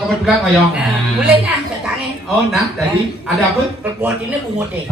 kebetulan oyong. Boleh nah sekarang. Oh, nah, jadi ada apa? Perbuat ini pungut deh.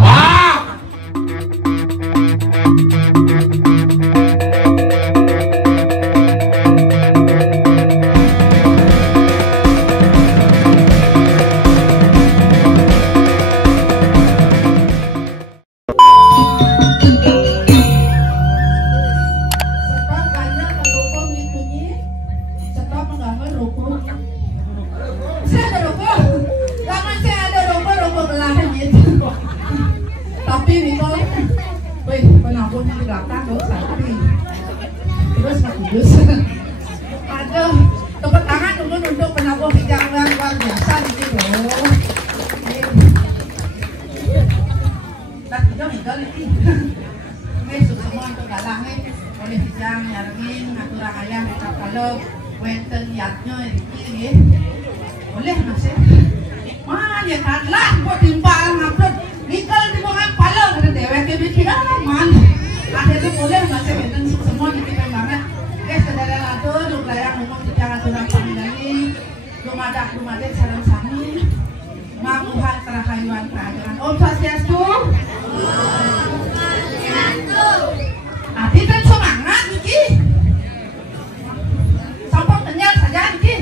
Om Swastiastu. Hati dan semangat Niki. Sompok kenyal saja Niki.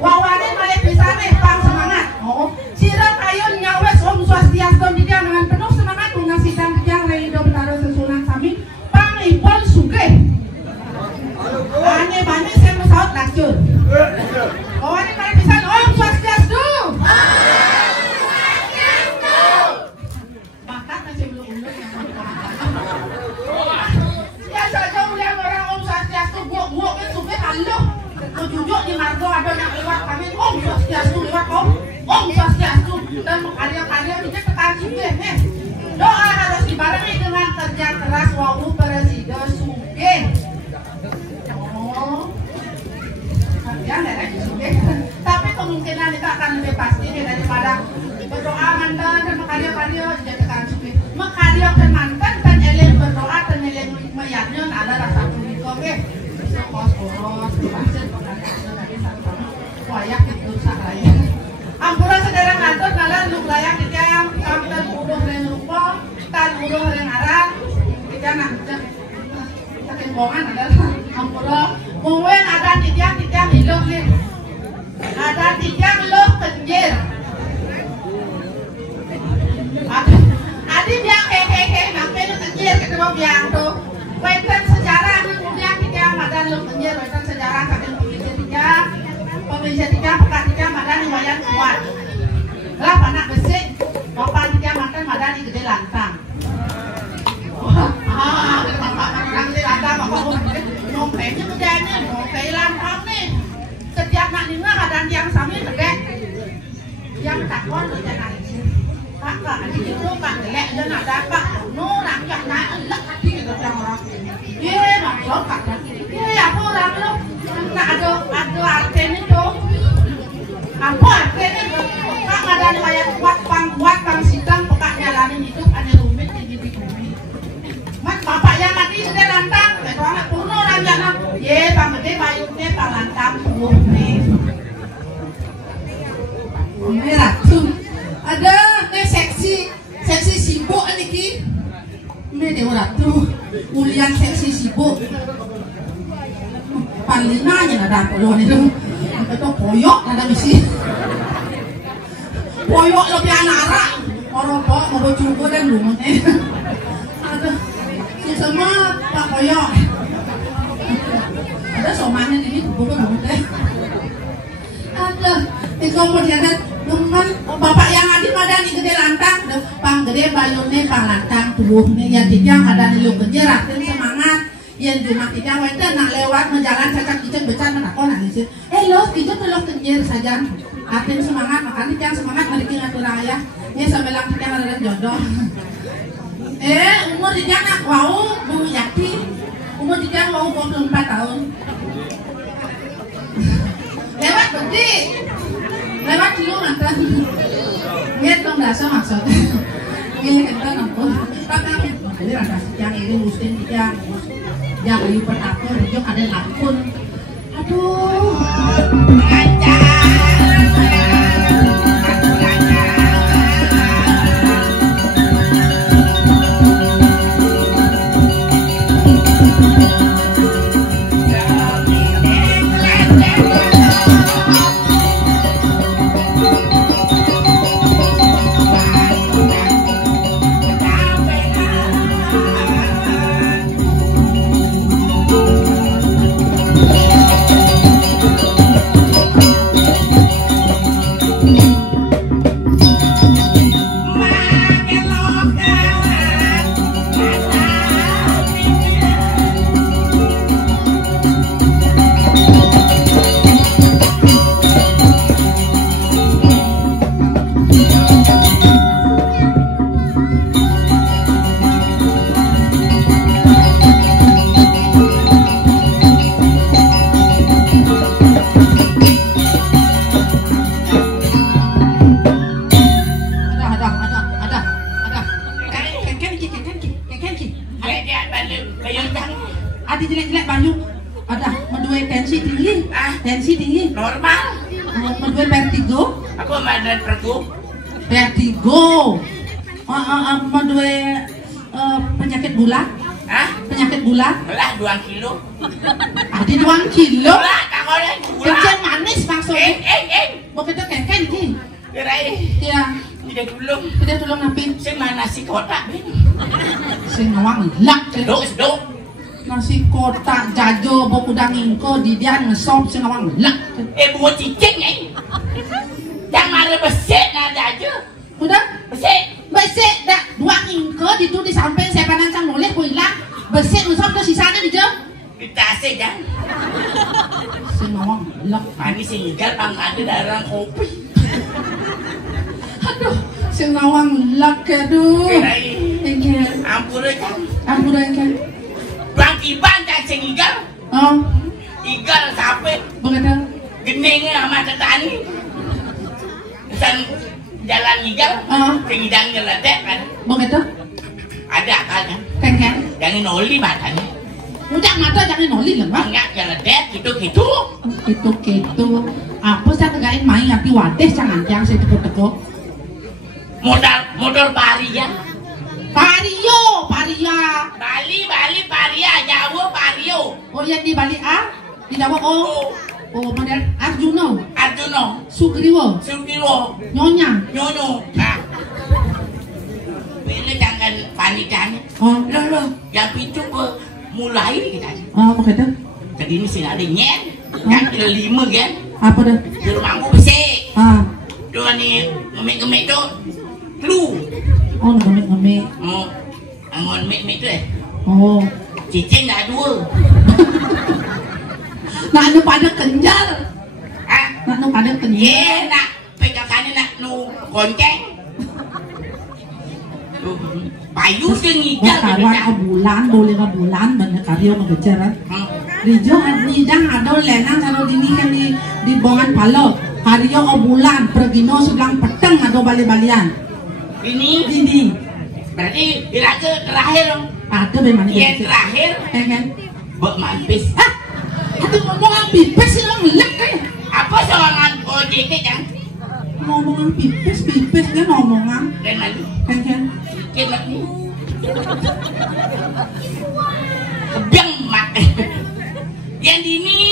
Wawane malih pisane pang semangat. Oh, sirah ayo nyawes Om Swastiastu Niki dengan penuh semangat dengan sidang yang reido betaro sesunan sami pangipun sugih. Ane bani saya mesaut lacur. Oh, ini malih pisane Om Swastiastu. Jujur di margo ada yang lewat kami Om Swastiastu lewat Om Swastiastu dan karya-karya ini tekan sugih nih. Doa harus dibarengi dengan kerja keras wau presiden sugih. Oh, ya nggak sugih. Tapi kemungkinan itu akan lebih pasti daripada berdoa mantan dan karya-karya jadi tekan sugih. Makarya dan mantan dan eleng berdoa dan eleng mayatnya ada rasa tuliko nih. Poros pasien wayak itu sakaya. Ampura saudara kantor kalan lu layak ditiang kantor udah reng lupa tan udah reng arang kita nak saking bongan adalah ampura mungkin ada ditiang hidup nih ada ditiang lo kenjir adi biang hehehe makanya kenjir kita mau biang tuh wenten sejarah kemudian kita madan lo kenjir wenten sejarah saking Pemirsa tiga, pekat tiga, madani wayang kuat. Lah anak besik, bapak tiga makan madani gede lantang. Bapak makan gede lantang, bapak ngomongnya gede nih, ngomong lantang nih. Setiap nak lima madani yang sami gede, yang takon gede nangis. Kakak, ini itu kan gelek dan ada pak, nak yang naik elak hati gitu yang orang. Iya, maksud kakak. Iya, apa orang lo? Nak ada artinya tuh. Apa artinya? Kak ada wayang kuat pang sidang pekat jalanin hidup ada rumit jadi bumi. Mas bapak yang mati gede lantang, kayak orang kuno orang jangan. Ye, bang gede bayuknya bang lantang buah nih. Merah tuh. Ada nih seksi sibuk niki. Ini dia orang tuh. Ulian seksi sibuk. Palinanya ada polon itu, itu poyok ada misi. Poyok lebih anak orang kok mau cukup dan lumut ada semua pak poyok. Ada somannya ini bukan lumut ada di kemudian teman bapak yang adik madani gede lantang, pang gede bayunnya pang lantang tubuhnya yang tiga ada di lu kejerak dan semangat. Yang cuma tiga wenda nak lewat menjalan cacak kicen becan menakon nangis. Lo kicen lo kenyir saja. Atin semangat makan tiang semangat mari ngatur ayah. Nya sabelang tiang ada jodoh. Umur tiga nak wau mau yati. Umur tiga wau 24 tahun. Lewat berarti lewat dulu mantan. Lihat dong dasar maksud. Ini kita nampu. Tapi jadi rasa yang ini muslim tiga. Yang lipat aku, ada lakun. Aduh. Normal. Menduwe vertigo? Aku mandan pergu. Vertigo. Menduwe penyakit gula? Hah? Penyakit gula? Belah 2 kilo. Ada 2 kilo? Belah tak oleh gula. Kencing manis maksudnya? Begitu keken ki? Gerai. Iya. Tidak tulung. Tidak tulung napi? Sing mana nasi kotak bin. Sing nawang lak. Sedok. Nasi kotak jajo boku dangingko didian ngesop sing nawang lak. Bunga cicing Jangan marah besek nada aja. Udah? Besek dah 2 ingko ditu di samping saya pandang sang noleh ku hilang. Besek ngesop tu sisanya di jauh. Kita asik kan. Sing nawang lak. Manis singgal bang ada darah kopi. Aduh, sing nawang lak aduh. Gerai. Engke. Ampun kan. Ampun engke. Bang Iban dan sing igal. Oh, Igal sampai begitu. geningnya sama tetani. Dan jalan igal. Sing idangnya ledek kan. Begitu. Ada akalnya. Kengken. Jangan noli matanya. Udah mata jangan noli lah, Bang. Bangnya ledek gitu. Gitu. Apa saya tegain main api wadeh jangan yang saya teko-teko. Modal paria. Paria. Bali paria, Jawa pario. Oh yang di Bali A, di Jawa O. Oh model Arjuno, Sugriwo, Nyonya. Nah. Ini jangan panikan. Oh, Loh, yang itu mulai kita. oh begitu. Tadi ini sih ada nyen, kan ada 5 kan? Apa dah? Di rumahku bersih. Dua nih ngemek tuh, lu. Oh ngemek. Angon mek tu Oh. Cicing dah 2. Nak anu pada kenjal. Nak anu pada kenjal. Ye nak pegakannya nak nu konceng. Payu sing ngigal kawan bulan boleh bulan banyak karya mengejar. Rijo nidang ada lenang kalau dini kan di bongan palo. Karya bulan pergino sebelang peteng ada bali-balian. Ini. Berarti iraga terakhir dong. Ada memang yang terakhir kan bak mampis. Itu ngomongan pipis sih orang lek kan. Apa sorangan OJT kan? Ngomongan pipis kan ngomongan. Dan lalu Kan. sikit lagi. Kebiang mak. Yang dini.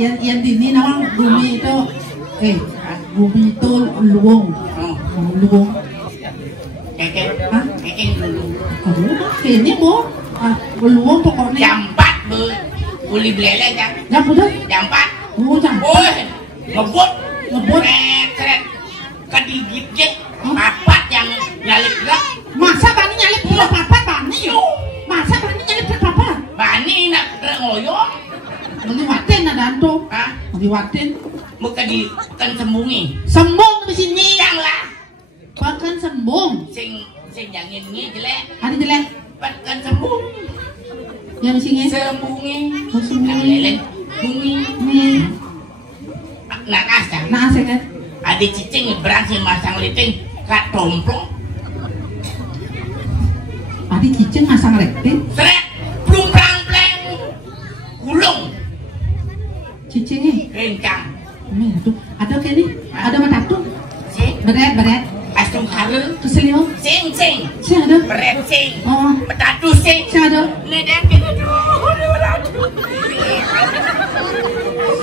Yang dini nawang bumi itu bumi itu luwung. Luwung. Kekeng dulu. Ini bu, luwung pokoknya. Jampat bu, uli belele jam. Jam udah? Jampat. Jam. Ngebut. Seret. Kedigit je. Papat yang nyalip gerak. Masa bani nyalip gerak papat bani? Masa bani nyalip gerak papat? Bani nak ngoyong. Meliwatin ada anto. Meliwatin. Bukan sembungi. Sembung di sini. Janganlah. Bahkan sembung. Sing jangan ni jelek. Ada jelek. Bahkan sembung. Yang sini. Sembungi. Sembungi. Bungi. Nih. Nak asal. Nah asal kan. Ada cicing berhasil masang liting kat tomplok. Ada cicing masang liting. Seret. Plung pleng. Gulung. Cicingnya. Rencang. Ada kayak ni. Ada matatu. Berat. Astung kare. Keselio. Sing. Si ada. Berat sing. Oh. Matatu sing. Si ada. Nedek itu.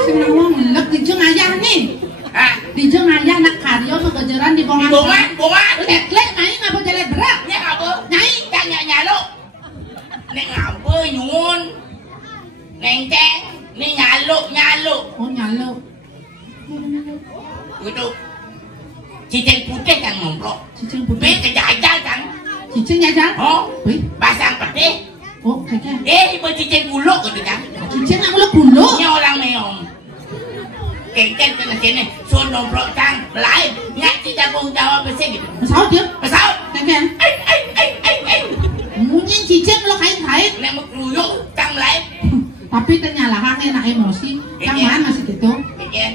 Si nawang lek dijeng ayah nih. Dijeng ayah nak karyo kegejaran di bongan. Bongan. Lek naik ngapa jalan berat? Nek apa? Naik. Tak nyalo. Nek ngapa nyun. Nengceng. Ni nyalo. Oh nyalo. Itu. Cicing putih kan ngomplok. Cicing putih. Be kejajal kan. Cicing jajal? Oh. Wih. Pasang pedih. Oh kayaknya. Ibu cicing buluk gitu kan. Cicing nak buluk buluk. Nya orang meong. Kengken kena sini. Sun nomplok cang. Lain. Nyak cicing pun jawab bersih gitu. Pesawat dia? Pesawat. Kengken. Ay. Mungkin cicing lo kait-kait. Nek mau keruyuk cang lain. Tapi ternyata hangnya nak emosi. Yang mana masih gitu?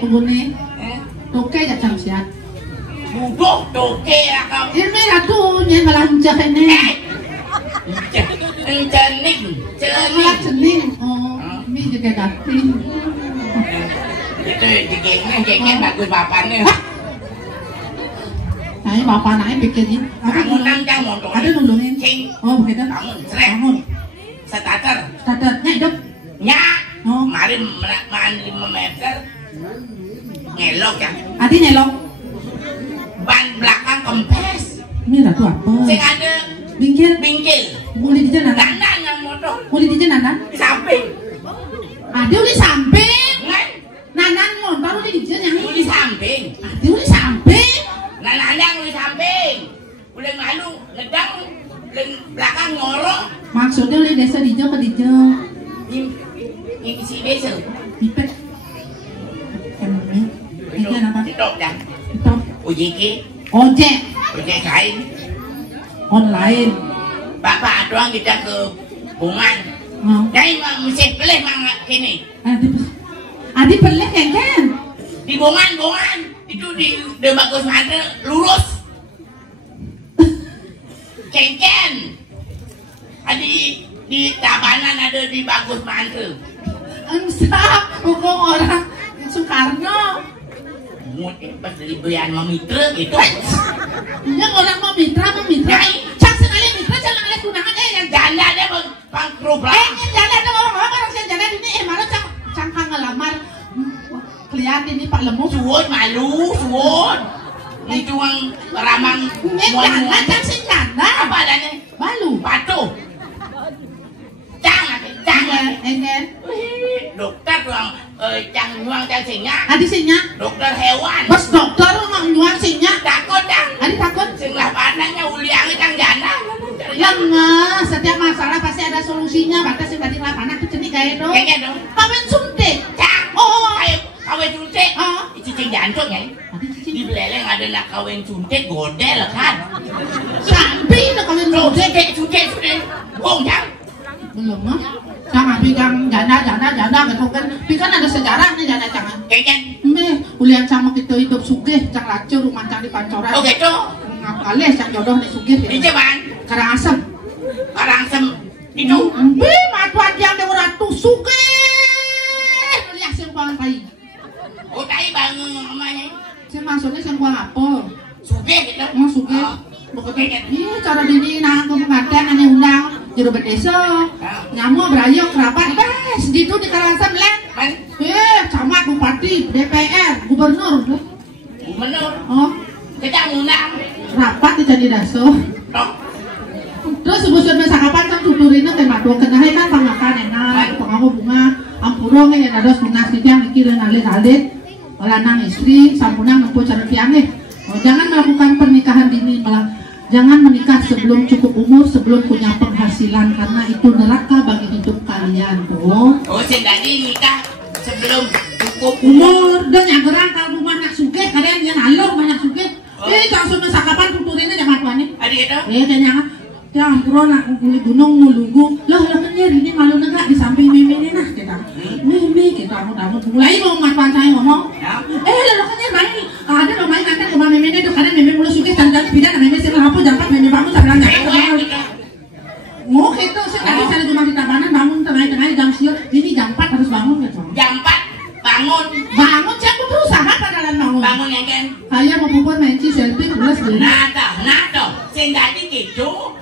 Pengguna. Toke ya cang siat. Buduh toke akam. Ini ratu nyen melanjak ini. Cening. Melanjak cening. Oh, ini juga ganti. Itu jengeng bagus bapaknya. Nah, bapak naik bikinnya. Bangun nang jang motor. Ada nulungin. Cing. Oh, begitu. Bangun, seret. Bangun. Starter. Starternya hidup. Nya. Oh. Mari makan 5 meter. Ngelok ya. Adi nyelok. Ban belakang kempes. Ini ratu apa? Sing ada Bingkil. bingkil. Boleh di jalan. Dandan yang motor. Boleh di jalan. Di samping. Adi udah samping. Ngan. Nanan motor udah di jalan. Di samping. Adi udah samping. Nanang di samping. Udah malu ngedang. Belakang ngorok. Maksudnya udah desa di jauh ke di jauh. Ini si desa. Dipet. Emangnya. Ini apa? Hidup dah. Itu. Ojek. Ojek. Ojek kain. Online. Bapak doang kita ke Bungan. Oh. Jadi mesti pilih mang kini. Adi pelek kan? Di Bungan itu di bagus mana lurus. Cengken. Di Tabanan ada di bagus mana. Enggak, hukum orang Soekarno. Mungkin pas liburan memitra gitu. Ini orang mau mitra. Cang sekali mitra, jangan ada tunangan yang Janda dia pangkrut lah. yang janda ada orang yang janda ini mana cang ngelamar kelihatan ini Pak Lemu. Suwon malu, suwon. Ini tuang ramang Janda, cang sing janda. apa adanya? Malu. Patuh. Cang. Engen. Dokter doang cang nyuang cang sinya. Adi sinya. Dokter hewan. Bos dokter mau nyuang sinya. Takut cang. Adi takut. Sing lah panahnya uliang cang janda. Lemes, setiap masalah pasti ada solusinya. Batas yang tadi lapangan itu jenis gaya dong. Kayaknya dong. Kawin suntik. Cang. Oh. Ayo kawin suntik. Oh. Itu cing jantung ya. Di beleleng ada nak kawin suntik godel kan. Sampai nak kawin suntik. Suntik. Bong cang. Belum mah. Jangan bilang janda gitu kan. Kan ada sejarahnya janda jangan. Kayaknya. Ulian sama kita hidup sugih, cang lacur rumah cang di pancoran. Oh gitu. Ngapaleh cang jodoh di sugih. Di Jepang. Karangasem. Karangsem. Itu. Matuan yang ada ratu sugih. Ulian sing kuang kai. Oh tai bang namanya. Sing maksudnya sing kuang apa? Sugih gitu. Mau sugih. Pokoknya, cara dini nah aku pengantin ane undang jero desa. Nyamuk berayok kerabat bes di itu di Karangasem lek. Camat, bupati, DPR, gubernur. Gubernur. Oh, Kita ngundang. rapat di jadi daso. Tok. Terus sebut-sebut sakapan kan tuturina teh madu kenahe kan pangakan enak, pangaho bunga, ampurong yang ada sunnah yang dikirim alit-alit. Lanang istri sampunang nempuh cara tiangeh. Oh, jangan melakukan pernikahan dini, jangan menikah sebelum cukup umur, sebelum punya penghasilan karena itu neraka bagi hidup kalian tuh. Oh, tadi nikah sebelum cukup Umur dan yang gerang kalau rumah nak sugih kalian yang alur banyak sugih. Langsung sakapan tuturinnya jangan tuannya. Ada gitu? Kayaknya ya ampun aku kulit gunung nulunggu lah kan ini malu negak di samping meme ini nah kita meme kita aku mulai mau matuan saya ngomong lalu kan main ada lo main kantor rumah meme ini tuh kadang meme mulai sugih tanda bidang meme sih lampu jampat meme bangun sambil jangan mau itu sih tadi saya cuma di Tabanan bangun tengah-tengah jam siang ini jam 4 harus bangun gitu Jam 4 bangun saya aku berusaha padahal bangun yang kan saya mau buat menci selfie belas dulu nado sing tadi gitu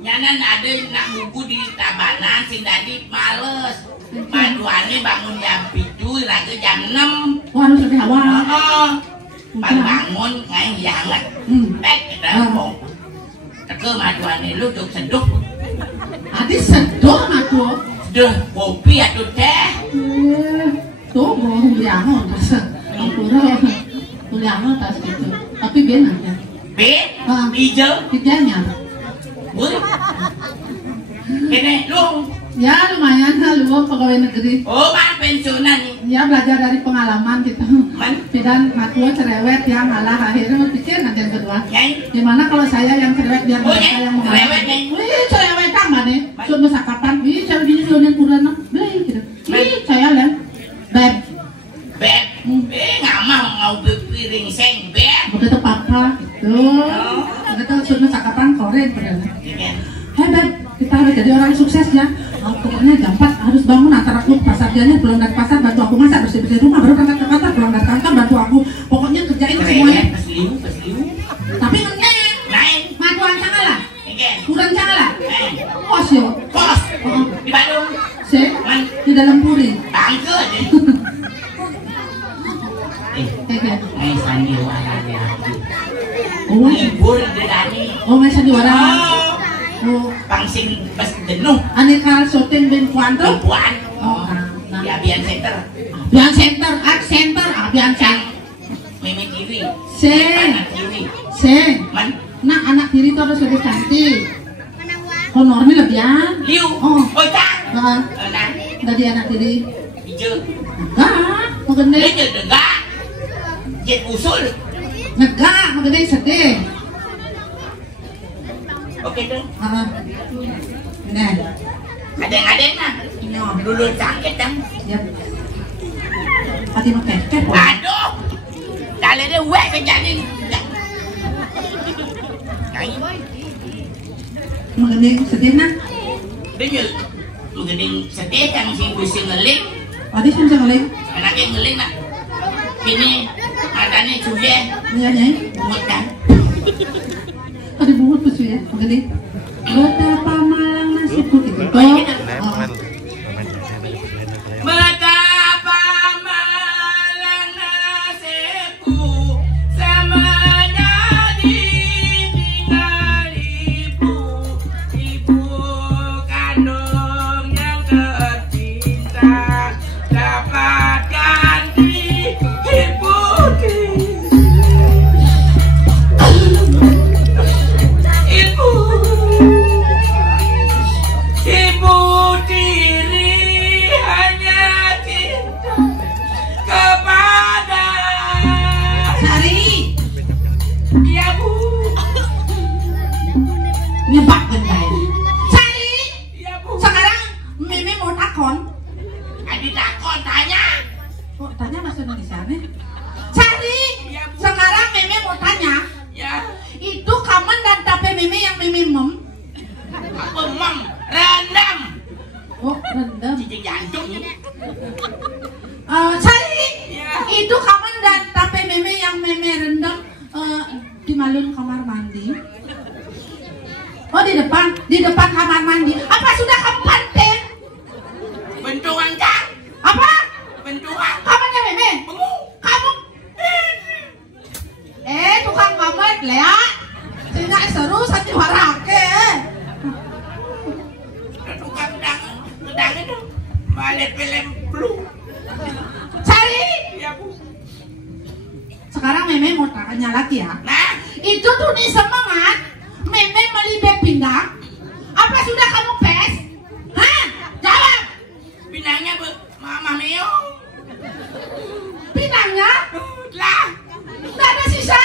nyanan ada nak buku di Tabanan sing tadi males maduane bangun jam 7 lagi jam 6 harus lebih awal bangun ngai jangan kita ngomong teke maduane lu duk seduk Adi seduh madu deh kopi atau teh tuh mau huliango tas huliango tas gitu tapi benar ya hijau hijaunya ini lu ya lumayan lu pegawai negeri mah pensiunan nih ya belajar dari pengalaman gitu dan matu cerewet yang malah akhirnya berpikir nanti yang kedua gimana kalau saya yang cerewet biar mereka yang cerewet nih cerewet tambah nih sudah sakapan cara bini sudah purana beli gitu saya lihat beb nggak mau piring seng beb begitu papa gitu begitu sudah sakapan koren padahal hebat kita harus jadi orang sukses ya Pokoknya jam 4 harus bangun, antara aku pasar jalan, pulang dari pasar bantu aku masak, bersih-bersih rumah, baru berangkat ke kantor, pulang dari kantor bantu aku. Pokoknya kerjain semuanya. Pesliu. Tapi neng, Naik. maduan sangat lah. Oke. Kurang sangat lah. Pos yo. Pos. Di Bandung. Di dalam puri. Bangke aja. Main sandiwara ya. Oh, Libur di Dani. oh main sandiwara. Oh, Pangsing pas jenuh. aneka syuting Ben Kuanto. Puan. Oh, Di Abian Center. Abian Center, Art Center, Abian Center. Mimi TV. Se. Anak TV. Man. Nah anak tiri itu harus lebih cantik. Honornya lebihan. Liu. Oh. Ojang. Nah, Nah. dari anak tiri. Hijau. Enggak, mau gede. Dia degak. Jet usul. Enggak, mau gede sedih. Oke tuh. Nah, Ada nah. Dulu sakit kan. ya. Hati mau keket. Aduh. Kali dia wek ke jadi. Mau gede sedih nah. Dia nyel. Mengeding sedih kan si busi ngeling. Tadi sih bisa ngeling. Anaknya ngeling nak. Ini matanya cuye. Iya nyai. Bungut kan. Tadi bungut pesu ya. Mau gede. Betapa malang nasibku gitu. Betapa malang nasibku semuanya ditinggal ibu kandung yang tercinta dapatkan di ibu ibu diri hanya cinta kepada Sari. ya bu Nyebak gendai. Sari. ya bu Sekarang Mimi mau takon. adi takon tanya Oh, tanya bahasa Indonesia nih. Sari. Sekarang Mimi mau tanya. ya Itu kaman dan tape Mimi yang Mimi mem. apa mem rendam Oh, rendam. cicing jantung Sari. ya Itu kaman dan tape Mimi yang Mimi rendam di malun kamar mandi. Oh, di depan kamar mandi. Apa sudah kamu panten? bentukan kan Apa? bentukan Kamarnya Mimi? kamu Kamu? Tukang kamet, Lea. Sehingga seru sandiwara ke. tukang udang itu balik film blue Sari. ya bu Sekarang Meme mau tanya lagi ya. nah Itu tuh nih semangat. Meme melibet pindang. Apa sudah kamu pes? Hah? Jawab. pinangnya bu mama Neo Pindangnya? lah Nggak ada sisa.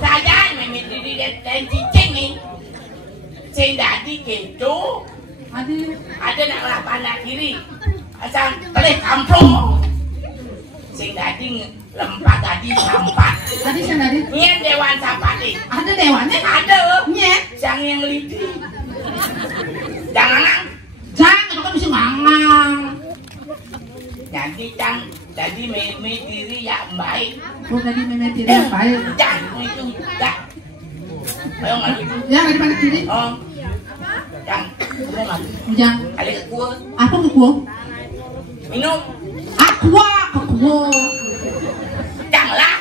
saya memang diri dan cicing nih sing dadi gitu Aduh. ada nak lah pandang kiri asal telih kampung sing dadi lempat tadi sampat Tadi saya tadi. nyen dewan sampat nih Ada dewannya? ada Nyet. sang yang lidi jangan Jangan, itu kan bisa ngangang. jadi meme diri yang baik Oh, tadi Meme tidak baik. jangan itu tak ayo nggak itu Ya, nggak dipakai kiri. oh jangan ngomong lagi Jangan. ada kekuat Apa kekuo? minum Aqua, kekuo. janganlah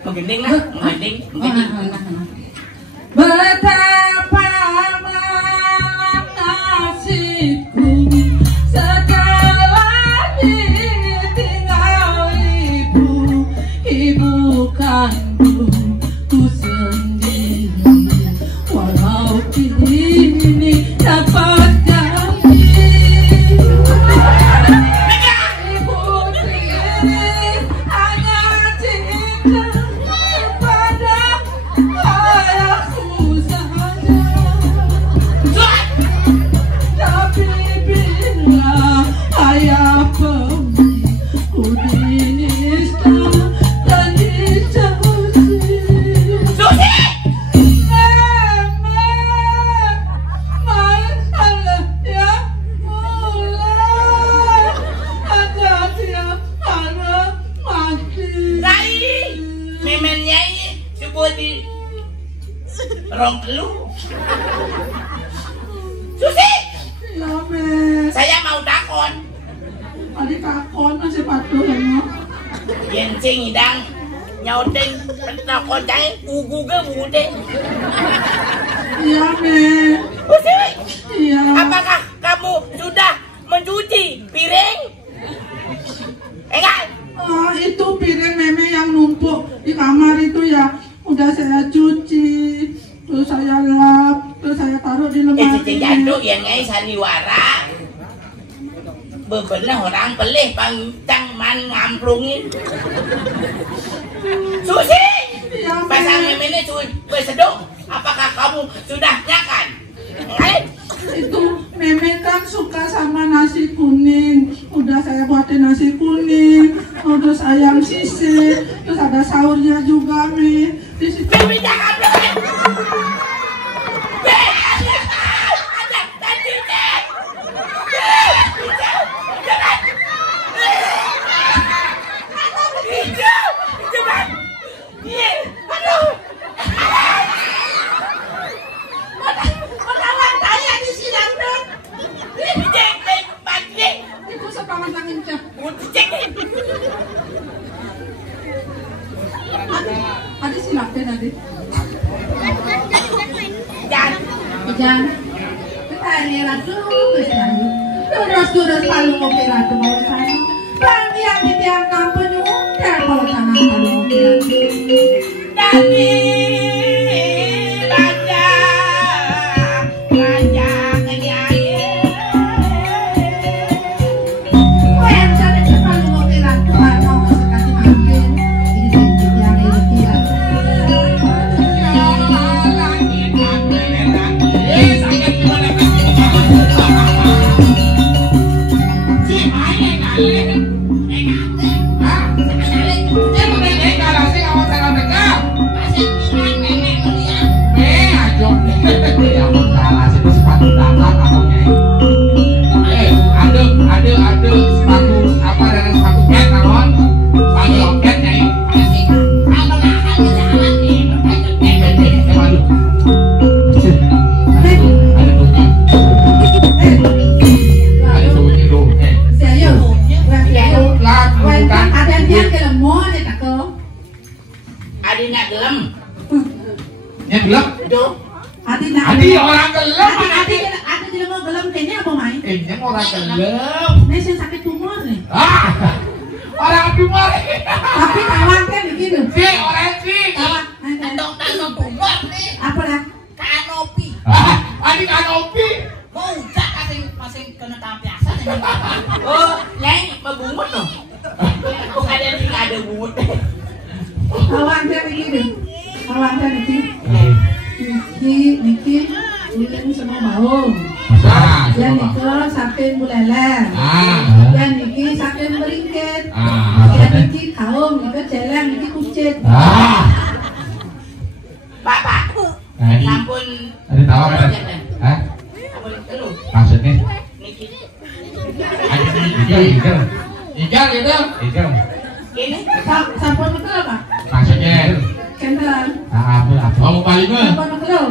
menggending lah menggending Betapa malang nasibku setelah ditinggal ibu kandungku sendiri. Walau kini dapat ganti ibu tiri hanya cinta kepada ayahku saja. Rong telu. Susi, Ya, Me. saya mau takon. Adik takon masih patuh ya, no? Yen sing idang nyautin takon cai gugu ge bude. Iya, Me. Susi, Iya. apakah kamu sudah mencuci piring? Enggak. Oh, itu piring Meme yang numpuk di kamar itu ya. Udah saya cuci, terus saya lap, terus saya taruh di lemari. Cicing jaduk yang ngai sandiwara. Bebenah orang pelih pancang man ngamplungin. Susi, Ya, Me. pasang Meme ini berseduk. Apakah kamu sudah nyakan? Itu Meme kan suka sama nasi kuning. Udah saya buatin nasi kuning, terus ayam sisir, terus ada sahurnya juga, Me. Di situ. Meme jangan pelih. Ada tadi deh. Itu sepangan tangan cak. Adik silapin adik. Jangan. Kita ini ratu kesana. Terus palu kopi ratu mau sana. Bagi yang di tiang kampung ter mau sana palu kopi ratu. Yang sana di palu kopi ratu mau sekali makin. Ini di tiang ini tiang. Ada sepatu apa dengan sepatu cat naon? Sepatu cat nyai. Ada bunyi lu. Saya Lagu kan. ada dia ke lemon ya tak kau. Adina gelem. Yang gelap. Adi orang gelap. Ada di lemon gelem kayaknya apa main? Yang orang gelap. Nih saya sakit tumor nih. Orang tumor. Tapi kawan kan begitu. Si orang si. Kawan. Tentang tumor nih. Apa dah? Kanopi. Adik kanopi. Mau ucap masing kena tahap biasa. Oh, nyai membungut dong. Bukan ada bungut. Kawan kan begitu. Kawan kan begitu. Niki, ini semua bau. Dan Niko saking buleler. Dan Niki saking beringket. Dan Niki kaum, Niko celeng, Niki kucit. Bapak, Adi. sampun. Ada tahu kan? Hah? Sampun telu. Maksudnya? Niki. Igal gitu. Ini Sampun betul Pak? Maksudnya? Kental. Apa? Mau paling mah? Sampun betul.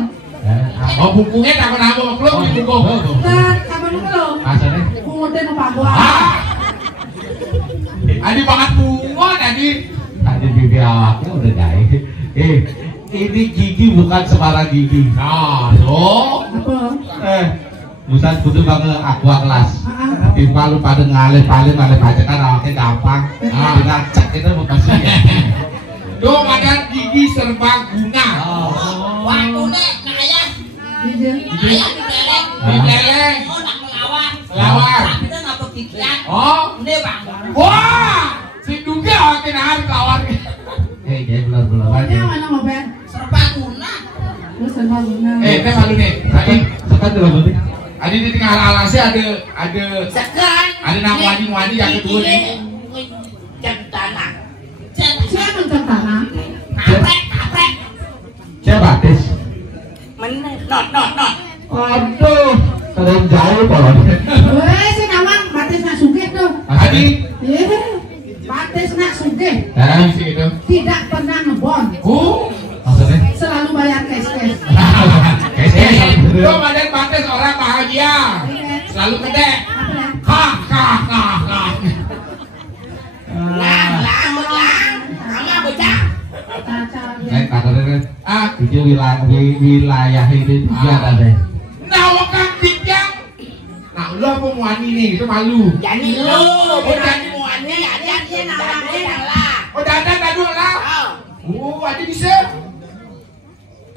Oh bukunya tak pernah mau belum di buku. Dan sampun betul. Maksudnya? Kemudian apa buah? Adi banget bunga tadi. Tadi bibir awaknya udah naik. Ini gigi bukan sembarang gigi. Nah, so. Apa? Bukan kudu banget aqua kelas. Tiba lu pada ngalih baca kan awaknya gampang. Dengan cek itu pasti. Do badan gigi serba guna. waktu nek ngayah Iya. ngayah dibeleng Dibeleng. oh nak melawan Melawan. tapi itu nggak berpikiran Oh. ini bang Wah, si Duga makin hari kawan. Kayak benar-benar aja. Pokoknya mana mau Ben? serbaguna Terus serba guna. Teh malu nih. Saya Sekarang dalam bentuk ada di tengah alasnya ada sekarang ada nama wani yang kedua nih. jam tanah Siapa yang tanah? kaprek siapa Des? not Aduh, terlalu jauh kalau Weh, si nawang batis nak sugih tuh. Adi, Batis nak sugih. di situ. Tidak pernah ngebon. Oh, maksudnya Selalu bayar cash. palu gede. Apa ya? Kah. Lang, kamu bocah. Caca. Katanya itu wilayah ini dia ada. Nawakan dijang. Nah, lo apa muani nih? Itu malu. Jadi lu, bukan muanya ada yang lah. Oh, dandan dulu lah. Oh, Oh, ada bisa.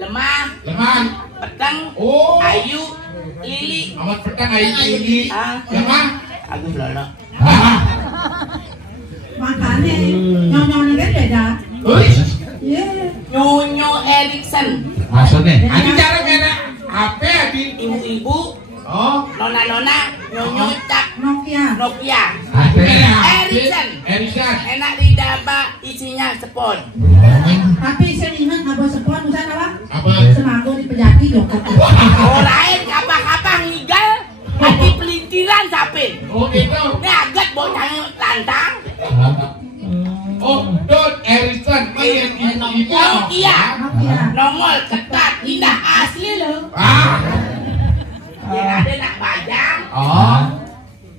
lemah, petang, ayu, lili. Amat petang ayu ini. Lemah. Agus lolo. Makanya nyonyong kan beda. Iya. Nyonyo Erikson. Maksudnya? Adi cara merah. HP Adi. Ibu-ibu, Oh. nona, nyonyo cak Nokia. Erikson. Erikson. Enak di daba isinya spon. Tapi saya ingat nggak bawa sepon, bukan apa? Apa? Semanggo di Pejati Joko. Oh lain kapan ngigal. Hati pelintiran sapin. Oh, itu. Ini agak bocahnya lantang. Oh, Don Erikson. Nokia. Nokia. Nongol ketat indah asli loh. Yang ada nak bajang, Oh.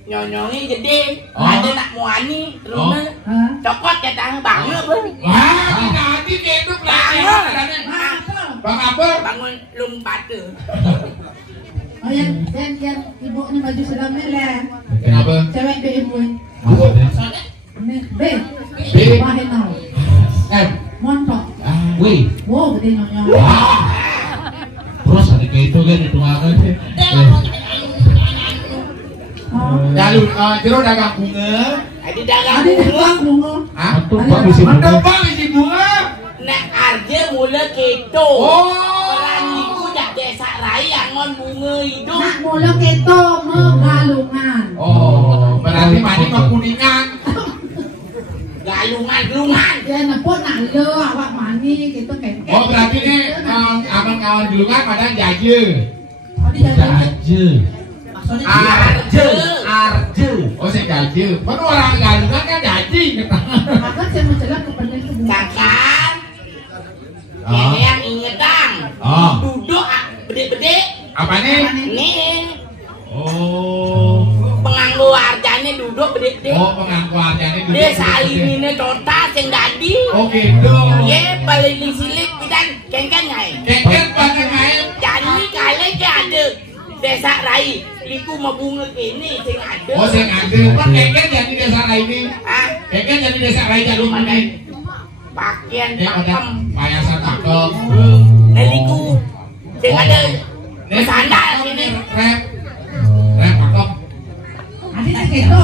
nyonyongnya gede, Oh. ada nak muani, terus Hah? cokot katanya bangun bro. Wah, ini nanti gitu Bang apa? Bangun lumpate. Oh yang ibu ini baju seragam merah. Kenapa? Cewek BMW. Maksudnya? Ini B. B. Bahenau. M. Montok. Wih. Wow, gede nyonyong. Terus ada kayak itu kan hitungannya. Oh. Lalu jero dagang bunga. Ada dagang Ada di bunga. bang bunga. Hah? Itu bang isi bunga. Mendebang isi bunga. Nak arja mula keto. Oh. Orang itu dah desa raya ngon bunga hidup. Nak mula keto megalungan. Oh, berarti mandi ke kuningan. Galungan. Dia nepot nak le awak mani gitu kengkeng. Oh, berarti nih kawan gulungan pada jaje. Oh dia jadi. Aja. Maksudnya Arje. Oh, saya jaje. Kan orang gulungan kan jaji. maka saya mau jelas kepada itu bunga. Kakak. Kene yang ingetang. Oh. Duduk bede-bede. Apa nih? Nih. Oh. Penganggu arjanya duduk bede-bede. Oh, pengangku arjanya dulu. Dia salinine total sing dadi. Oh, gitu. Ye paling disilik pidan kengkeng ngai. Keket pada ngaim. Jadi kali ke ada desa rai. Liku mau bunga kini sing ada. Oh, saya ngambil. Kan keket jadi desa lain ini. Ah, Keket jadi desa lain jalur mana? pakaian Dia ada pakem. payasan pakem. Liku sing ada sandal ini. Rep pakem. Ada sih keto.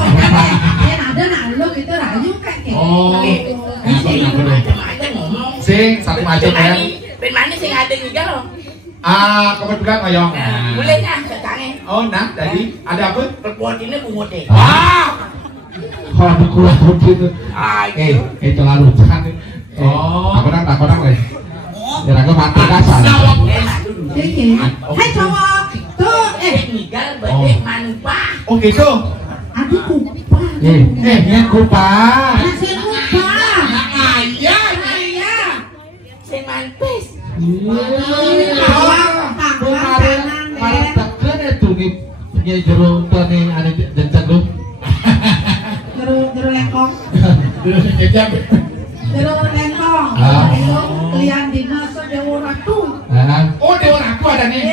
Dia ada nak lo kita rayu kayak keto. Oh. Macam-macam ngomong. Sing satu macam ya. Ben mana sing ada juga loh. Kebetulan Mayong. Boleh dah sekarang. Oh, nah, jadi ada apa? Perbuat ini bungut deh. Kalau ada kurang begitu. Ah, Itu lalu jangan. Oh. Aku nang weh. Kira-kira mati kasar. Oke. Hai cowok. Tuh Tinggal bedek manupah. Oh, gitu. aduh kupa. Ini kupas. Nasi kupa. Ayah. Ayah. Sing manpis. Kemarin tekan itu nih punya jeruk tuh nih ada jenceng. Jeruk lengkong. Kejam. Jeruk lengkong. Ah. Itu kalian dinas Dewa Ratu. Oh, Dewa Ratu ada nih.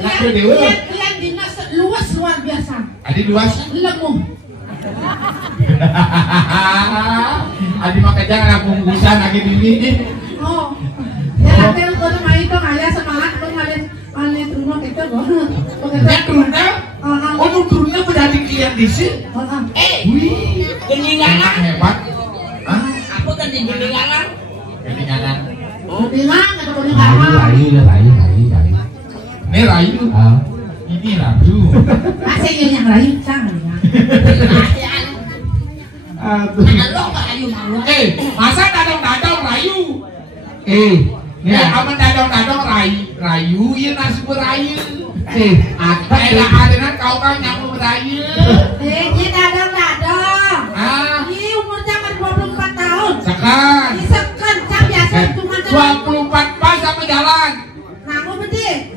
Ratu Dewa. Kalian dinas luas luar biasa. Adi luas. Lenguh. Adi mah jangan aku bungkusan lagi ini. Oh. Ya nanti kalau main itu ngaliat semangat tuh ngaliat rumah kita gua. Ya turunnya. Oh, lu turunnya berarti klien di sini. Wih. Geningangan. Hebat. Hah? Apa kan di geningangan? Ketinggalan. Bilang ada boleh Rayu. Ini Rayu. Ini Rayu. Masih yang rayu sang. Kalau nggak ayu malu. Masa dadong-dadong Rayu? Ya. Apa dadong-dadong Rayu? Iya nasi berayu. Ada Kau nyamuk berayu. Ini dadang. Ah, Ini umurnya kan 24 tahun. sekan. Ini sekencang biasa cuma 24 pas sama jalan. Nah, mau bedi.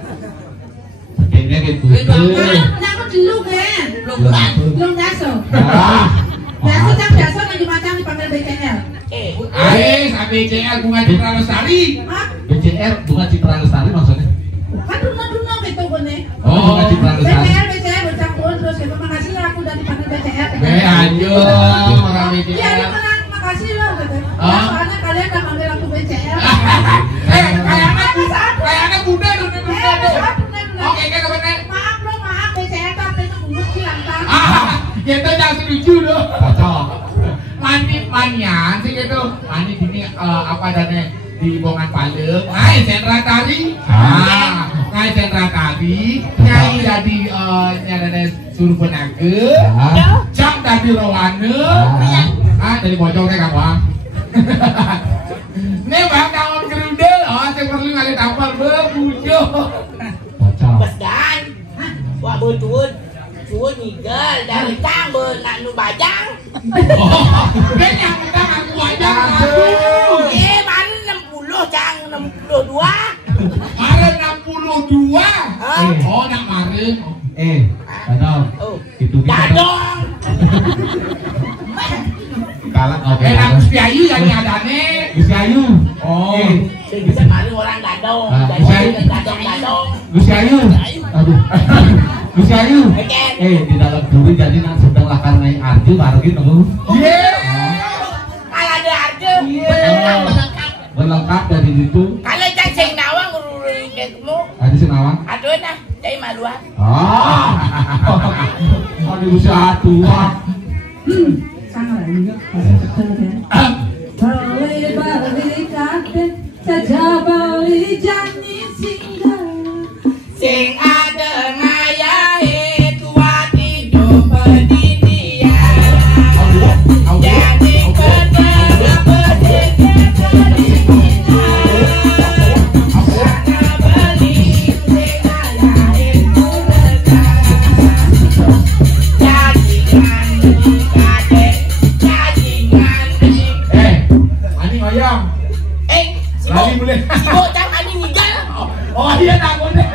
Ini gitu. Nah, aku jeluk ya. Belum dasar. Biasa macam-macam dipanggil BCL. BCL Bunga Citra Lestari. BCR Bunga Citra Lestari maksudnya? Kan duna gitu bener. Oh, Bunga Citra Lestari. BCL bercampur terus gitu. Makasih lah aku udah dipanggil BCL. Anjir, orang Iya, BCL. makasih lah gitu. Soalnya kalian udah panggil aku BCL. Kayaknya Bunda tuh. Oke, kan bener. Maaf BCL tapi itu bungut sih lantar. Kita jangan setuju dong. Cocok. Manian sih gitu. Mani ini apa adanya di Bongan Palem. Ngai sentra tari. Ngai sentra tari. Ngai jadi nyadane suruh penaga. Cak dari Rowane. Dari bojongnya Kang Bang. Nih bang kawan gerudel. Saya perlu ngali tampar bebujo. Cocok. Pesdan. Wah betul. Cuy nigel dari cambel nak nu bajang. Dia yang kita aku bajang. Mana 60 cang 62. Maren 62. Oh nak maren. Dadong. Itu Dadong. Kalak oke. Nak Gusti Ayu yang nyadane. Gusti Ayu. Oh. Bisa mari orang dadong. Dadong. Gusti Ayu. Aduh. Gusti Ayu. Di dalam duri jadi nak sedang lakar naik arju barengin kamu. Kalau ada arju. Berlengkap dari itu. Kalau cang sing nawang ngururin kamu. Ada senawang. Aduh nah, dari maluan. Ada usaha tua. Sangat juga. Balik saja balik jani singgah. Sing ada ngayahe tua tidur pendidian. Jadi bener berdikit pendidian. Sana beli sing ngayahe kulekan. Jadikan kadek, jadikan Ani ayam. Lali boleh. Bocah ani ninggal. Oh iya tak boleh.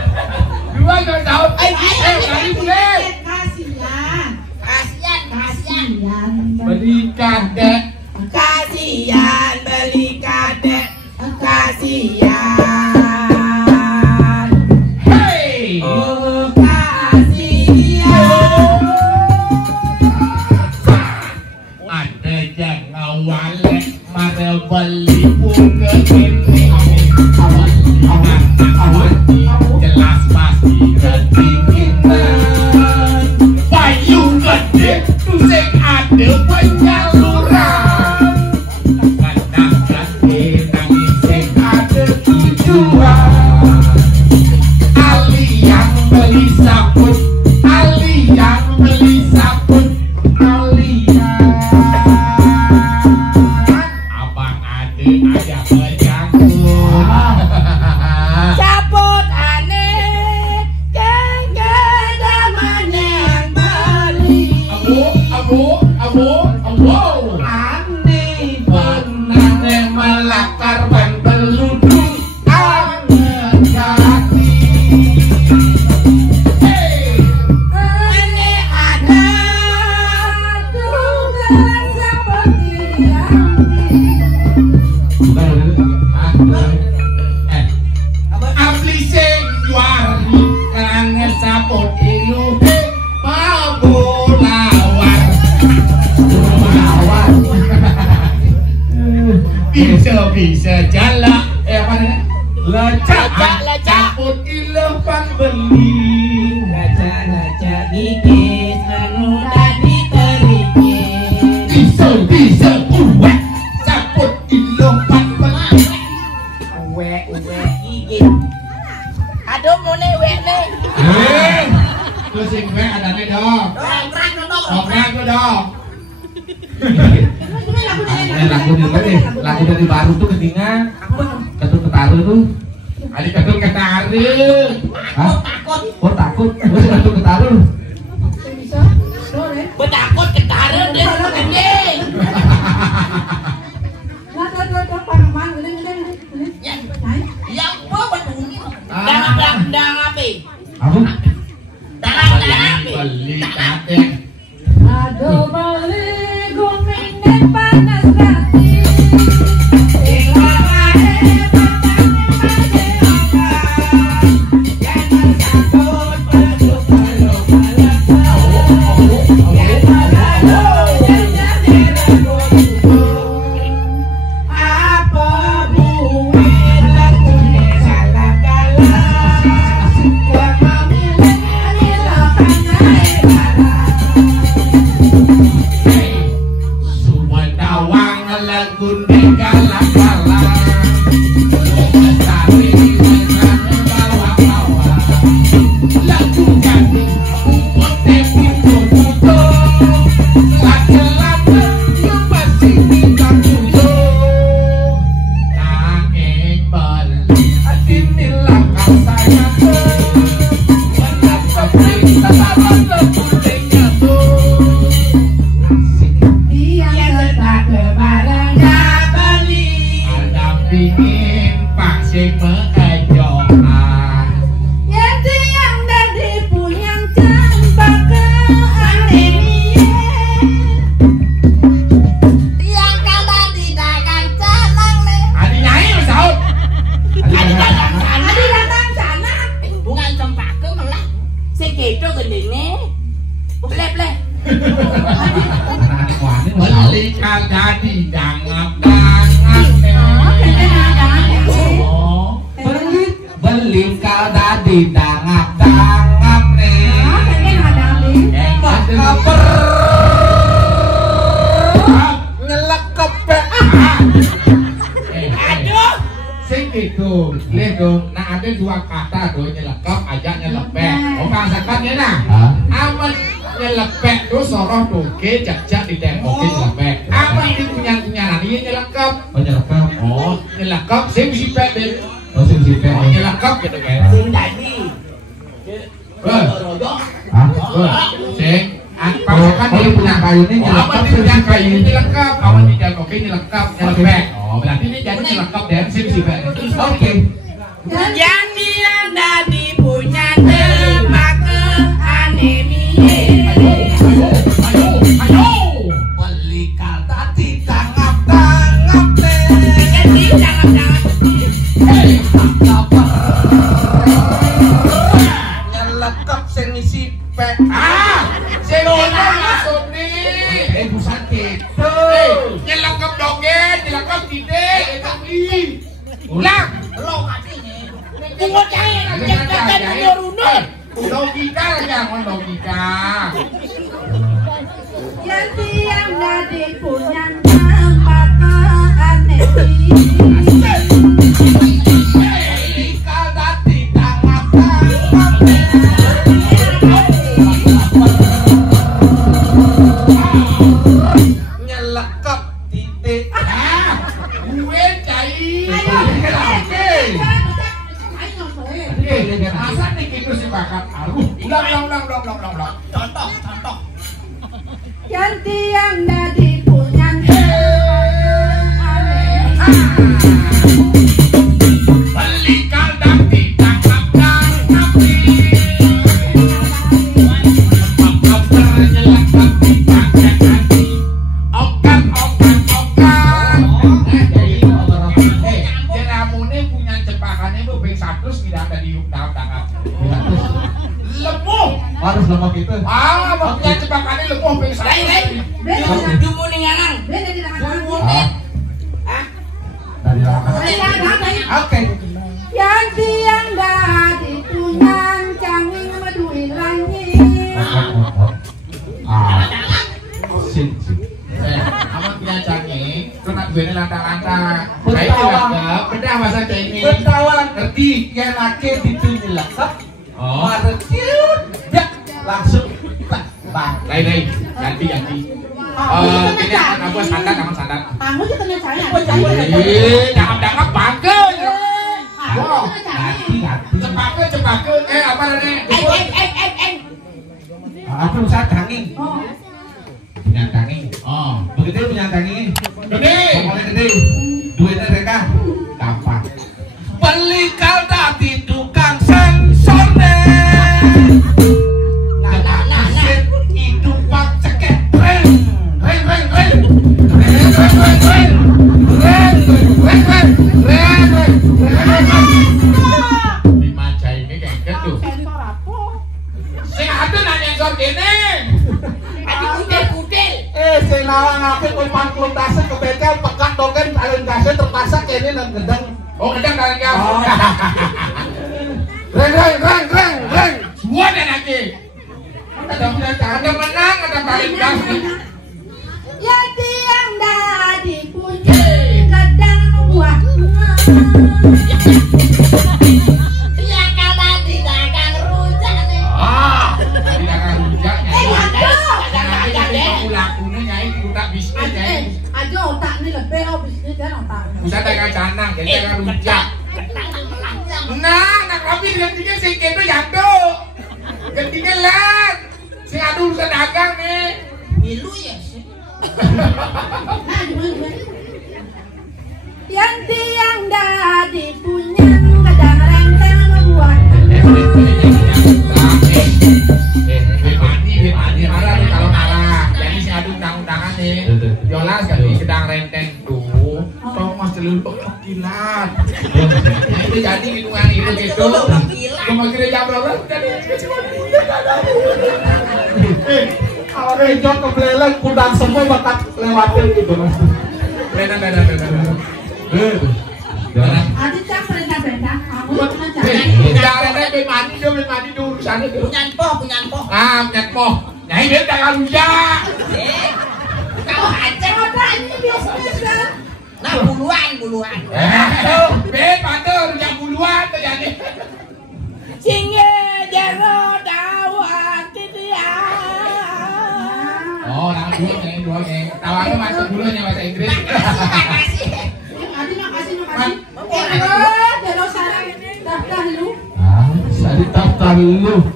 Dua tahun. Lali boleh. Kasihan. Beli kadek. Kasihan beli kadek. Kasihan. Hey. Oh kasihan. Ada yang ngawale marel beli bunga ini. Awan jelas pasti kedinginan. Payung gede sing ada penyaluran. Kadang gede nangis sing ada tujuan. Ali yang beli sabun, Ali yang beli sabun, Ali yang abang ade aja berjangkut. Cabut aneh, kagak meneng beli. Abu, aneh benar melakar ban peludung aneh kaki. Hey, Aneh ada tugas seperti yang abli sing juari kangen sapot ilu mabulawar. Bisa jala apa namanya? Lecak sapot ilu pembeli. Raja gigit anu tadi terikit. Bisa uwek sapot ilu pembeli. Uwe gigit. Aduh mau newek nih. Terus sing gue adane dong. Oprang tuh dong. Lagu dari baru tuh ketinggalan. Ketut ketaru tuh. Adik ketut ketaru. Hah? Oh takut. Terus ketut ketaru. bisa. Sore. Betakut ketaruh dia penting. Nah, tuh panaman gede. Ya, Naik. yang apa betul? Dang apa? Apa? beli kadek. Aduh beli gumine panas hati. Dua kata tuh nyelekap aja nyelepek. Oh bangsakannya nah. Aman nyelepek tuh soroh doge jajak di tempokin nyelepek. Aman ini punya ini nyelekap. Oh nyelekap. Oh nyelekap sing sipek deh. Oh sing sipek. Oh nyelekap gitu kan. Sing tadi. Sing bangsakan ini punya kayu ini nyelekap. Aman punya kayu ini nyelekap. Aman di tempokin nyelekap nyelepek. Oh berarti ini jadi nyelekap dan sing sipek. Oke. Jadi anda dipunya maka anemie. Ayo. Beli kata ditangap deh. Jadi jangan. Nyelekap sing isi pek. Sing ngono maksudne. Busan gitu. Nyelekap dongeng, nyelekap titik, itu ulang. Lo katanya. Tunggu jangan jangan runut. Logika jangan logika. Yang tiang dari punya maka aneh. Kalau ditangap nyelekap titik. Gue cai. Masa nih gitu sih bakat aruh. Ulang. Contoh. Yang tiang dari punya Beli kaldang ditangkap dan api. Nyelekap dipakai hati. Okan. Jenamune punya cepakannya bu beng 100 tidak ada di tangkap. Lemuh. Harus lemah gitu. Punya cepakannya lemuh beng 100. Dumuni nganang. beda di tangan Dari Oke. Yang tiang dari punya canging medui langit. Sing. Amat punya canggih, kena gue lantang-lantang. Saya nyelekap, bedah masa canggih. Bertawan Ngerti? yang laki itu nyelekap. Oh, Marecil, dak langsung bang. lain, ganti. Ini akan apa sandat, Kamu sih kena saya. Jangan bangke. Wow, Ganti. cepake. Apa nih? Aku usaha tanging. Punya tanging. Oh, Begitu punya tanging. gede. Pokoknya gede. Duitnya mereka gampang. Beli kalda di tukang sensor deh. Nah. ngisor kene. Adi kudel. Sing nawangake umpan kluntase kebekel pekat token alun kase terpaksa kene nang gendang. Oh, gedang kali kamu. Reng. Semua dan lagi. Ada menang, ada paling gas. Ya tiang dadi punya kadang buah. Dia kadang didagang rujak nih. Tadi akan rujaknya. Kadang-kadang deh. Lakunya nyai budak bisnis nyai. Aja otak ni lebih bisnis kan otak. Pusat dagang canang, jadi dagang rujak. Nah, nak rapi gantinya si Kendo jatuh. Gantinya lat. Si adu urusan dagang nih. Milu ya sih. Nah, gimana? Yang tiang dadi punya kadang renteng buah. Bimani marah nih kalau marah. Jadi si adu undang-undangan nih. Yola sekali sedang renteng tuh. Tolong mas celupuk kilat. Nah itu jadi hitungan itu gitu. Cuma kira jam berapa? Jadi Kalau rejon kebeleleng kudang semua bakat lewatin gitu mas. benar. Adi cang perintah-perintah, kamu pernah Jangan ada bimani dulu urusannya tuh. Punya poh. Nyat moh. Nyai dia dagang rujak. Kau aja. Otak ini bisnis kan? Nah buluan. Pantu rujak buluan terjadi. Singe jero dawat dia. Oh, nama dua nih. Tawarnya masuk dulunya bahasa Inggris. Makasih. Makasih. Jero sarang daftar lu. Saya daftar dulu.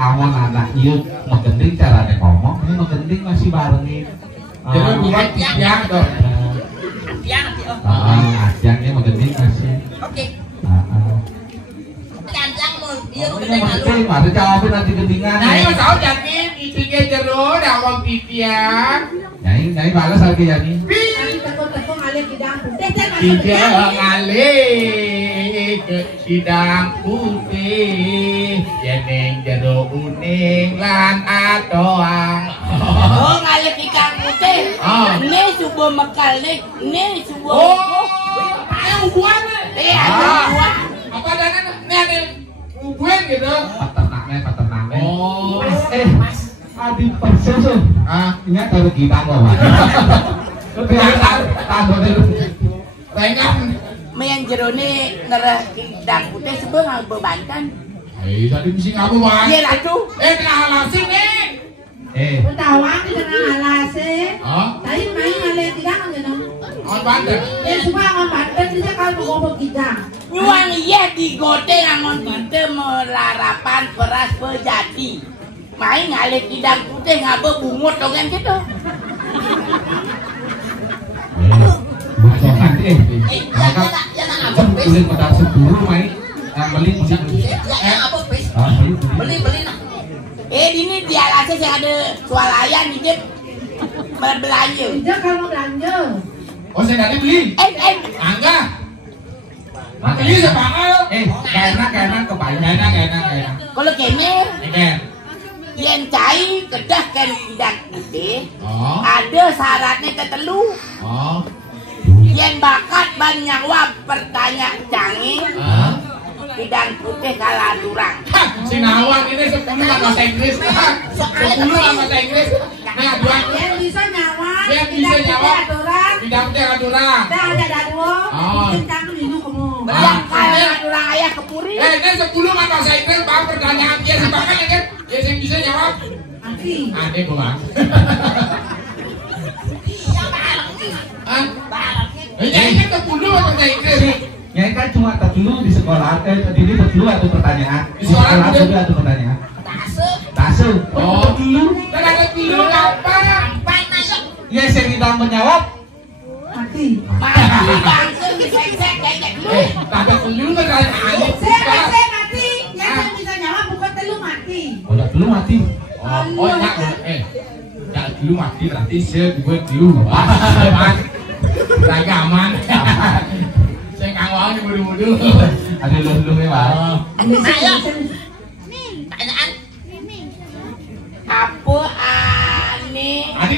Awan anak yuk mengending caranya ngomong, ini mengending masih barengin. Jadi buat tiang tuh. Tiang. Ajangnya mengending masih. Oke. Canjang mau dia Oh, udah malu. mengending, ada jawabin nanti gendingan. Nah, ini tahu jadi isinya jeruk, dawang titian. Nyai balas lagi yani. Nanti teko-teko ngalir kidang putih kan Tidak ngalih ke sidang putih, yeneng jeruk kuning lan atoang. Oh ngalih ikan putih. Ini subuh mekal nih subuh. Ubuan. Ada buah. Apa dangan? Ini ubuan gitu. Paternaknya. Oh. Adi persis tuh. Ingat kalau kita ngomong. Tambah dulu. Rengan. Mayan jerone nerah kidang putih sebelum nggak bebantan. Tadi mesti ngamu bang. Iya latu. Kena halasin nih. Tawang di tengah alase. Tadi main ngalir kidang gitu. On banten. Ya semua on banten dia kalau mau kidang. Nyuang iya digote ngangon kita melarapan beras pejati. Main ngalir kidang putih ngapa bungut dong kan gitu. Bukan nanti Jangan apa boleh pada seburu main beli musik. Jangan apa beli nah. Ini di alasnya yang ada swalayan di dia berbelanja. Dia kalau belanja. Oh saya tadi beli. Angga. Beli sebangal. Kena kebanyakan. Kalau kene Ken. yang cai kedah kan kidang putih. Ada syaratnya ketelu. Yang bakat banyak wab pertanyaan canggih. Kidang putih kalah durang. Si Nawang ini 10 bahasa Inggris. 10 bahasa Inggris. Nah, dua. Yang bisa nyawa. Yang bisa nyawa. Kidang putih kalah durang. Dah ada dua. Tentang minum kamu. Yang kalah durang ayah kepuri. Ini 10 bahasa Inggris bang pertanyaan dia si bakat ya kan? Ya yang bisa jawab. Nanti. Aneh bang. Ini kan 10 bahasa Inggris. Nyai kan cuma dulu di sekolah, tadi dulu ada pertanyaan. Di sekolah dulu ada pertanyaan. Tase. Oh dulu. Kan ada dulu apa? Ya saya tidak menjawab. Mati. Mati bangsa disek-sek kayak dulu. Tak dulu pertanyaan. Saya mati. Yang bisa nyawa bukan telu mati. Oh ya dulu mati. Oh ya dulu mati berarti saya gue dulu. Aman. Lagi aman. Saya kawal di mudu-mudu. Ada lu ya pak. Ayo. Tanyaan.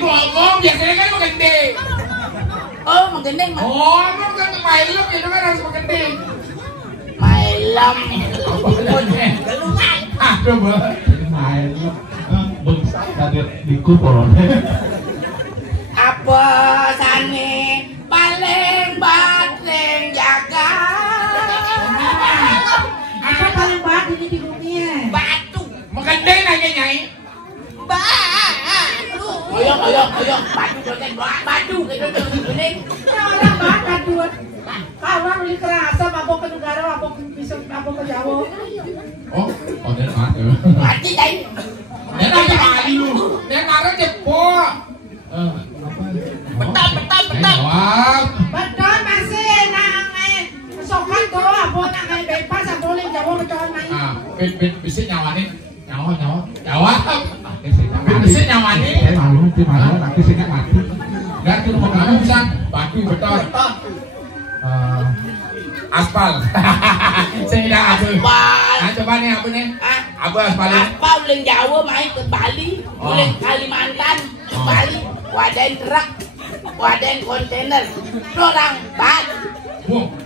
ngomong biasanya kan menggending. Oh, menggending. Oh, emang kan mailem itu kan harus menggending. Mailem. Gelungan. Aduh, Mbak. Mailem. Bengsak dari dikumpulnya. Apa sane paling bating jaga? Apa paling bahat ini di bumi ya? Batu. Menggending nanya nyai. Batu. Ayo, batu dosen batu gitu gini. Orang bahat aduan. Kawan beli kerasa mabok ke negara, mabok bisa mabok ke Jawa. Oh, dia mati. Mati dai. Dia nanya ayu. Dia ngarang jepok. Betul. Jawab. Betul masih nangai sokan tuh, apa nangai bebas, apa boleh Jawa betul main. Ah, bisa nyawanin. Nyawa. Jawab. Bisa nyawanin. Saya malu, nanti saya mati. Enggak tuh mau kamu bisa batu betul. Aspal. Saya tidak apa. Nah, coba nih apa nih? Apa aspalnya? Apa boleh Jawa main ke Bali, boleh Kalimantan, ke Bali, waden truk, waden kontainer, orang bat,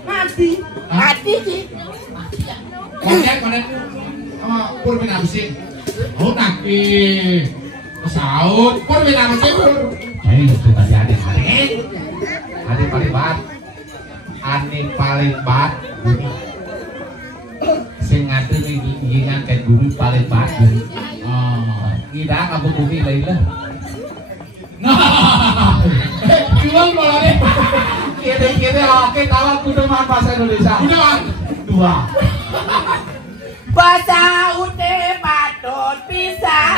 Mati. mati sih. Konen pur pindah besi. Oh naki saut pur pindah besi pur. Itu tadi ada paling bat. Ane paling bat bumi. Sing ngatur ngingan kayak bumi paling bat bumi. Ngira apa bumi lain lah. Nah, jual bolanya. Kira oke tahu kudeman bahasa Indonesia. Udah Dua. Bahasa ute patut pisah.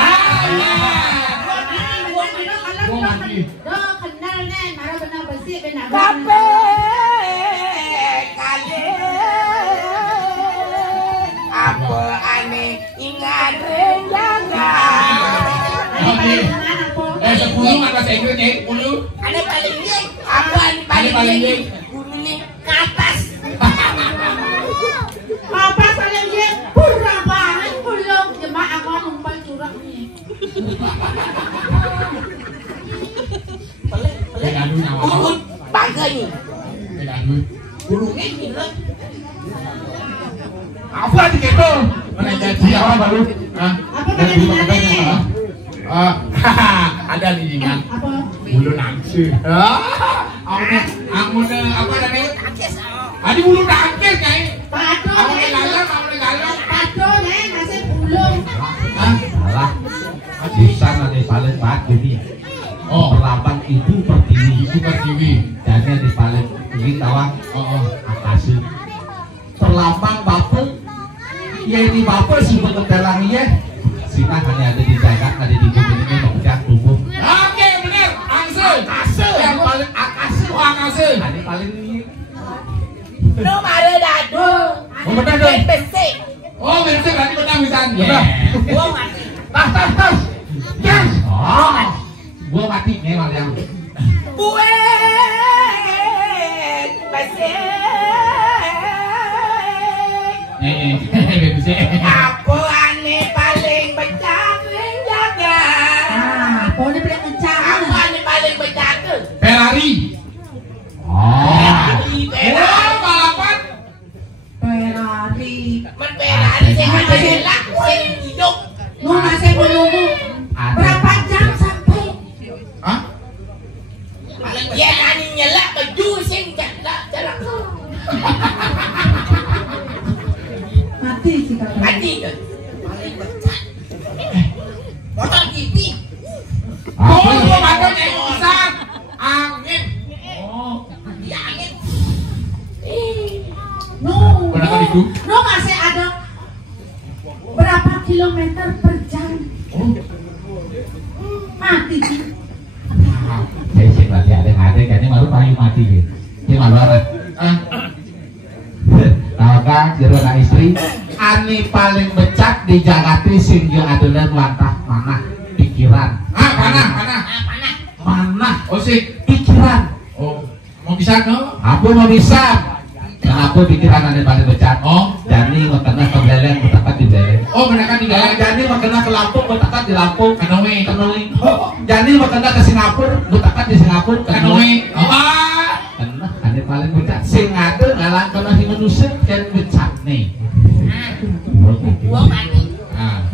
Gua mati. Dah kenal nih, marah benar bersih benar. Kape kali apa aneh ingat rencana. Sepuluh kan bahasa Inggris nih, 10. Aneh paling tinggi, apa aneh paling tinggi? Guru ini ke atas. Apa paling dia kurang banget, belum jemaah mau numpang curang nih. Pegang dulu nyawa. Urut bangkanya. Pegang dulu. Gurungnya gila. Apa di gitu? Mana jadi apa baru? Hah? Apa paling mana? Ada lingan. Apa? Bulu nangsi. Amun apa tadi? Adi bulu nangkis nyai. Pado Amun nih. dalam. Pado nih, ngasih bulung. Salah. Bisa nanti paling bat bumi. Oh, Perlambang ibu pertiwi. ibu pertiwi. Jadi di paling ini tawang. Akasi. Perlambang bapu. Ya ini bapu sih mengendalang ya. Sinah hanya ada di jagat, ada di bumi ini mengejar tubuh. Oke, benar. Angse. Yang paling akase. Oh, akase. Ini paling ini. Lu mare dadu. Oh, benar dong. Pesik. Oh, benar berarti menang bisa. Benar. Gua mati. Tas. Yes. Gua mati memang yang. Buet pesik. Bisa. Apa aneh paling becak jaga? Boleh beli kencang. Apa aneh paling becak? Ferrari. Ferrari. Balapan. Ferrari. Men Ferrari sing elak sing hidup. Lu masih menunggu berapa jam sampai? Hah? Dia nani nyelak baju sing jarak. Mati sih kalau. Mati ke? Paling becak. Motor kipi. Oh, gua makan yang besar. Angin. Oh, Di angin. pernah kali itu? Lu masih ada berapa kilometer per jam? Mati sih. Saya sih lagi ada kayaknya malu payu mati gitu. Ini malu apa? Tahu kan, jero na istri. Ani paling becak di jagati sing jeung adeuleuh lantah manah pikiran. Panah. Panah. Oh, sih. Pikiran. Oh, mau bisa no? Aku mau bisa. Kenapa pikiran ane paling becak? Oh, Dan ini tengah kebeleng betapa dibeleng. Oh, menakan di dalam. Jani mah kena ke Lampung, betakan di Lampung. Kanoe. Jani mah kena ke Singapura, betakan di Singapura. Kanoe. Oh. Kena, ane paling becak. Sing ngade ngalang kena manusia kan becak nih. Gua mati. Ah.